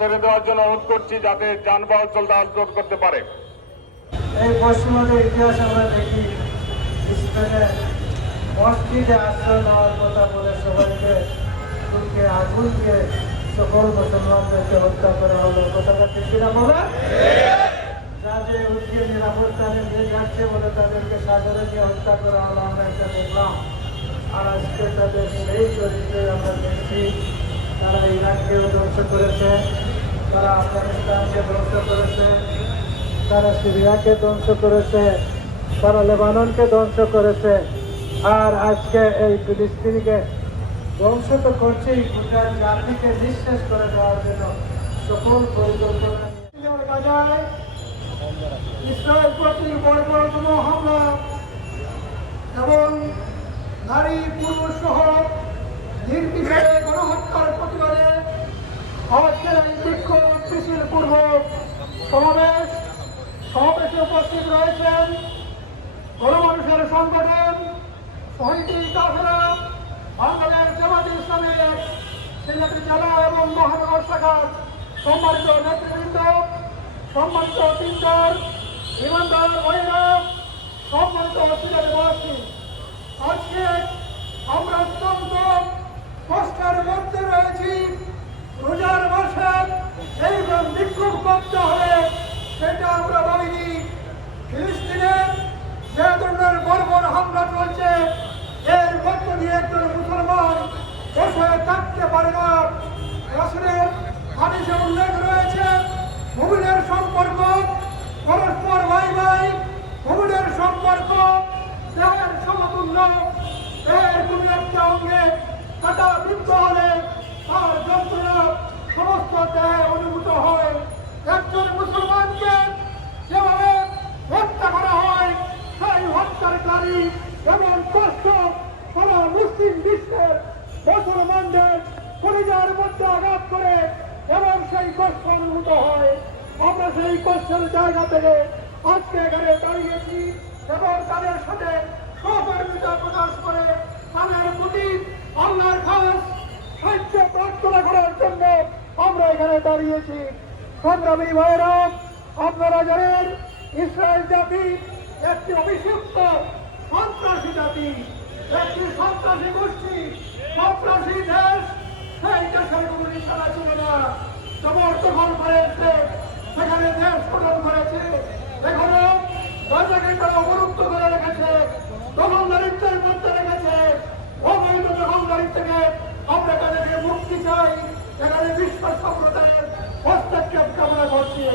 ছেড়ে দেওয়ার জন্য অনুরোধ করছি, যাতে যানবাহন চলাচল করতে পারে। এই পশ্চিমবঙ্গের ইতিহাস আমরা দেখি, স্পেনে মসজিদে আশ্রয় নেওয়ার কথা বলে সবাইকে তুলকে আগুন দিয়ে সকল মুসলমানদেরকে হত্যা করা হলো। কথাটা ঠিক কিনা বলে? যাদের উঠিয়ে নিরাপদ স্থানে নিয়ে যাচ্ছে বলে তাদেরকে সাগরে নিয়ে হত্যা করা হলো, আমরা এটা দেখলাম। আর আজকে তাদের সেই চরিত্রে আমরা দেখছি, তারা ইরাককেও ধ্বংস করেছে, তারা আফগানিস্তানকে ধ্বংস করেছে, তারা সিরিয়াকে ধ্বংস করেছে, তারা লেবাননকে ধ্বংস করেছে, আর আজকে এই ফিলিস্তিনিকে ধ্বংস তো করছেই, গোটা জাতিকে নিঃশেষ করে দেওয়ার জন্য সকল পরিকল্পনা নিয়ে ইসরায়েল প্রতি বর্বরতম হামলা এবং নারী পুরুষ সহ নির্বিচারে গণহত্যার প্রতিবাদে আজকের এই বিক্ষোভ মিছিল পূর্বক সমাবেশে উপস্থিত রয়েছেন গণমানুষের সংগঠন শহীদ কাফেলা বাংলাদেশ জামাতে ইসলামের সিলেট জেলা এবং মহানগর শাখার সম্মানিত নেতৃবৃন্দ, সম্মানিত টিচার, ইমানদার ভাইরা, সম্মানিত সিলেটবাসী, আজকে আমরা অত্যন্ত কষ্টের মধ্যে রয়েছি। রোজার মাসে এইরকম বিক্ষোভ করতে হবে সেটা আমরা ভাবিনি। ফিলিস্তিনের যে ধরনের বর্বর হামলা চলছে, এর মধ্য দিয়ে একজন মুসলমান বসে থাকতে পারে না। রাসূলের হাদিসে উল্লেখ রয়েছে, মুমিনের সম্পর্ক পরস্পর ভাই ভাই, মুমিনের সম্পর্ক দেহের সমতুল্য। দেহের কোনো একটা অঙ্গে কাটা বিদ্ধ হলে তার যন্ত্রণা সমস্ত দেহে অনুভূত হয়। একজন মুসলমানকে যেভাবে হত্যা করা হয়, সেই হত্যাকারী এমন কষ্ট সারা মুসলিম বিশ্বের মুসলমানদের পরিবারের মধ্যে আঘাত করে এবং সেই কষ্ট অনুভূত হয়। আমরা সেই কষ্টের জায়গা থেকে আজকে এখানে দাঁড়িয়েছি এবং তাদের সাথে সহযোগিতা প্রকাশ করে তাদের প্রতি আল্লাহর খাস সাহায্য প্রার্থনা করার জন্য আমরা এখানে দাঁড়িয়েছি। সংগ্রামী ভাইয়েরা, আপনারা জানেন ইসরায়েল জাতি একটি অভিষিক্ত সন্ত্রাসী জাতি, একটি সন্ত্রাসী গোষ্ঠী, সন্ত্রাসী দেশ। সেই দেশের কোনো নিশানা ছিল না। জবর দখল করেছে, সেখানে দেশ শোষণ করেছে, এখনো রাজাকে তারা অবরুদ্ধ করে রেখেছে, দখলদারিত্বের মধ্যে রেখেছে। অবৈধ দখলদারিত্ব থেকে আমরা তাদেরকে মুক্তি চাই। এখানে বিশ্ব সম্প্রদায়ের হস্তক্ষেপ কামনা করছি।